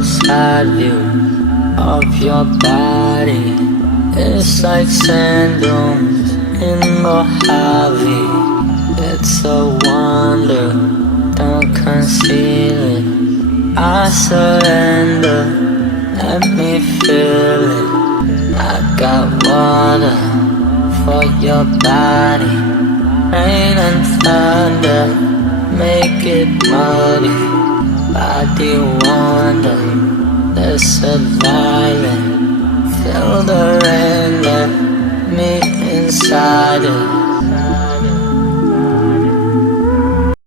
a side view of your body. It's like sand dunes in Mojave. It's a wonder, don't conceal it. I surrender, let me feel it. I got water for your body. Rain and thunder, make it muddy. Body wonder, there's a violin. Feel the rain, let me inside it.